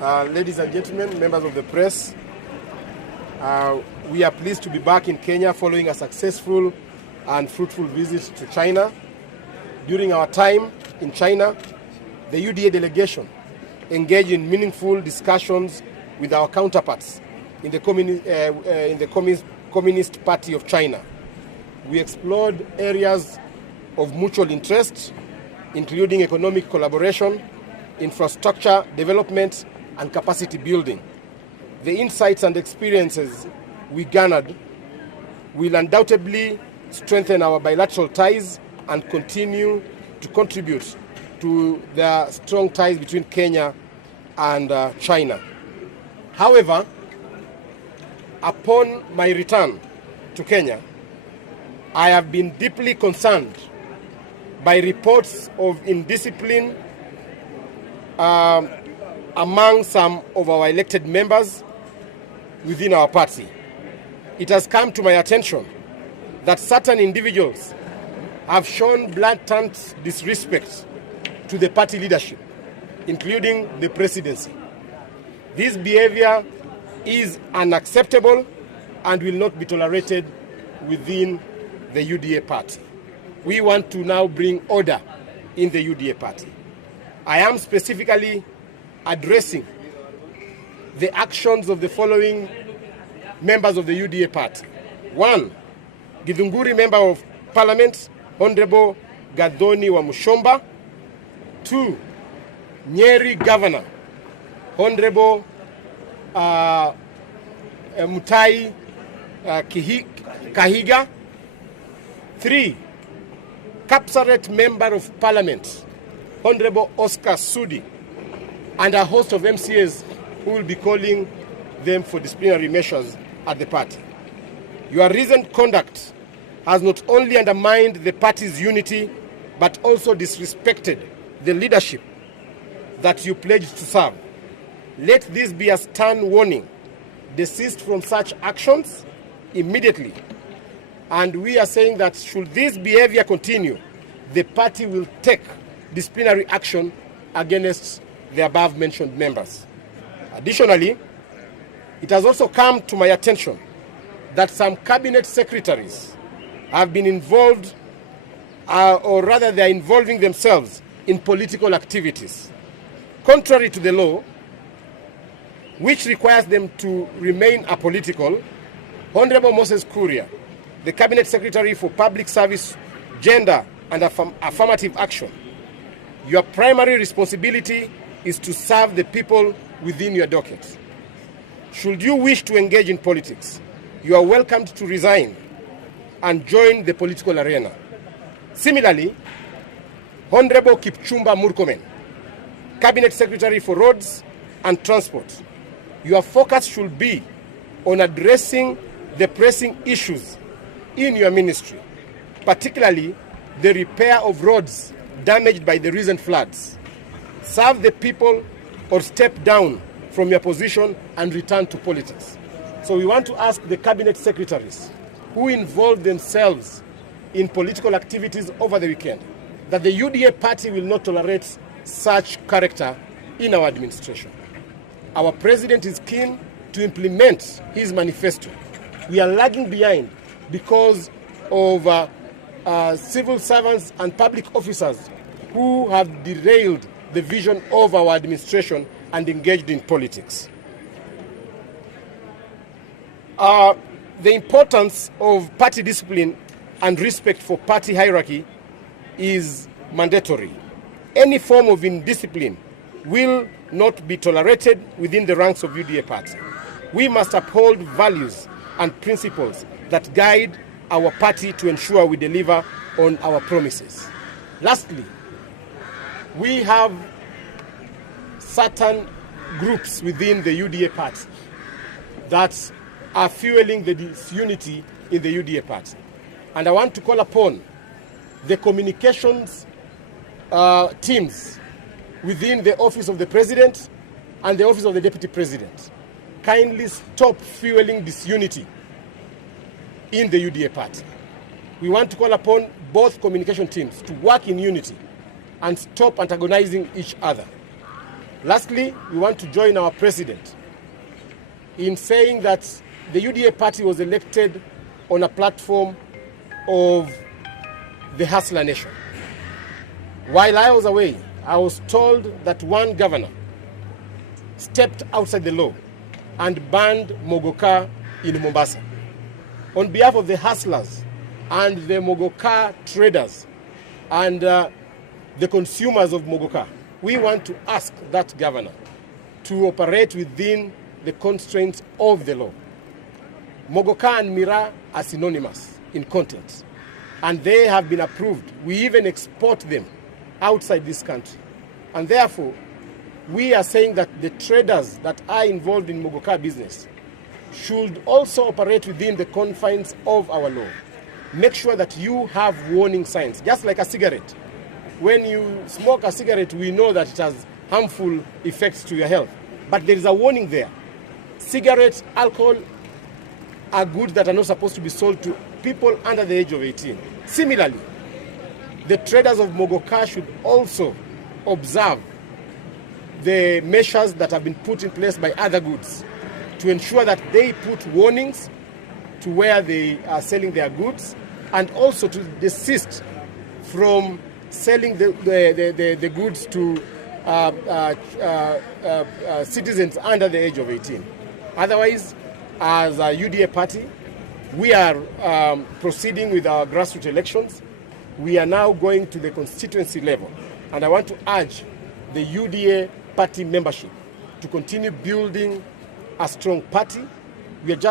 Ladies and gentlemen, members of the press, we are pleased to be back in Kenya following a successful and fruitful visit to China. During our time in China, the UDA delegation engaged in meaningful discussions with our counterparts in the Communist Party of China. We explored areas of mutual interest, including economic collaboration, infrastructure development, and capacity building. The insights and experiences we garnered will undoubtedly strengthen our bilateral ties and continue to contribute to the strong ties between Kenya and China. However, upon my return to Kenya, I have been deeply concerned by reports of indiscipline among some of our elected members within our party. It has come to my attention that certain individuals have shown blatant disrespect to the party leadership, including the presidency. This behavior is unacceptable and will not be tolerated within the UDA party. We want to now bring order in the UDA party. I am specifically addressing the actions of the following members of the UDA party. 1. Githunguri Member of Parliament, Honorable Gathoni wa Mushomba. 2. Nyeri Governor, Honorable Mutai Kahiga. 3. Kapsaret Member of Parliament, Honorable Oscar Sudi, and a host of MCAs who will be calling them for disciplinary measures at the party. Your recent conduct has not only undermined the party's unity, but also disrespected the leadership that you pledged to serve. Let this be a stern warning. Desist from such actions immediately. And we are saying that should this behavior continue, the party will take disciplinary action against the above-mentioned members. Additionally, it has also come to my attention that some cabinet secretaries have been involved, or rather they are involving themselves in political activities. Contrary to the law, which requires them to remain apolitical, Honorable Moses Kuria, the Cabinet Secretary for Public Service, Gender and Affirmative Action, your primary responsibility is to serve the people within your docket. Should you wish to engage in politics, you are welcomed to resign and join the political arena. Similarly, Honorable Kipchumba Murkomen, Cabinet Secretary for Roads and Transport, your focus should be on addressing the pressing issues in your ministry, particularly the repair of roads damaged by the recent floods. Serve the people or step down from your position and return to politics. So we want to ask the cabinet secretaries who involved themselves in political activities over the weekend that the UDA party will not tolerate such character in our administration. Our president is keen to implement his manifesto. We are lagging behind because of civil servants and public officers who have derailed the vision of our administration and engaged in politics. The importance of party discipline and respect for party hierarchy is mandatory. Any form of indiscipline will not be tolerated within the ranks of UDA party. We must uphold values and principles that guide our party to ensure we deliver on our promises. Lastly, we have certain groups within the UDA party that are fueling the disunity in the UDA party. And I want to call upon the communications teams within the office of the president and the office of the deputy president. Kindly stop fueling disunity in the UDA party. We want to call upon both communication teams to work in unity and stop antagonizing each other. Lastly, we want to join our president in saying that the UDA party was elected on a platform of the Hustler Nation. While I was away, I was told that one governor stepped outside the law and banned Mogoka in Mombasa. On behalf of the hustlers and the Mogoka traders and the consumers of Mogoka, we want to ask that governor to operate within the constraints of the law. Mogoka and Mira are synonymous in content, and they have been approved. We even export them outside this country. And therefore, we are saying that the traders that are involved in Mogoka business should also operate within the confines of our law. Make sure that you have warning signs, just like a cigarette. When you smoke a cigarette, we know that it has harmful effects to your health. But there is a warning there. Cigarettes, alcohol are goods that are not supposed to be sold to people under the age of 18. Similarly, the traders of Mogoka should also observe the measures that have been put in place by other goods to ensure that they put warnings to where they are selling their goods, and also to desist from selling the goods to citizens under the age of 18. Otherwise, as a UDA party, we are proceeding with our grassroots elections. We are now going to the constituency level, and I want to urge the UDA party membership to continue building a strong party. We are just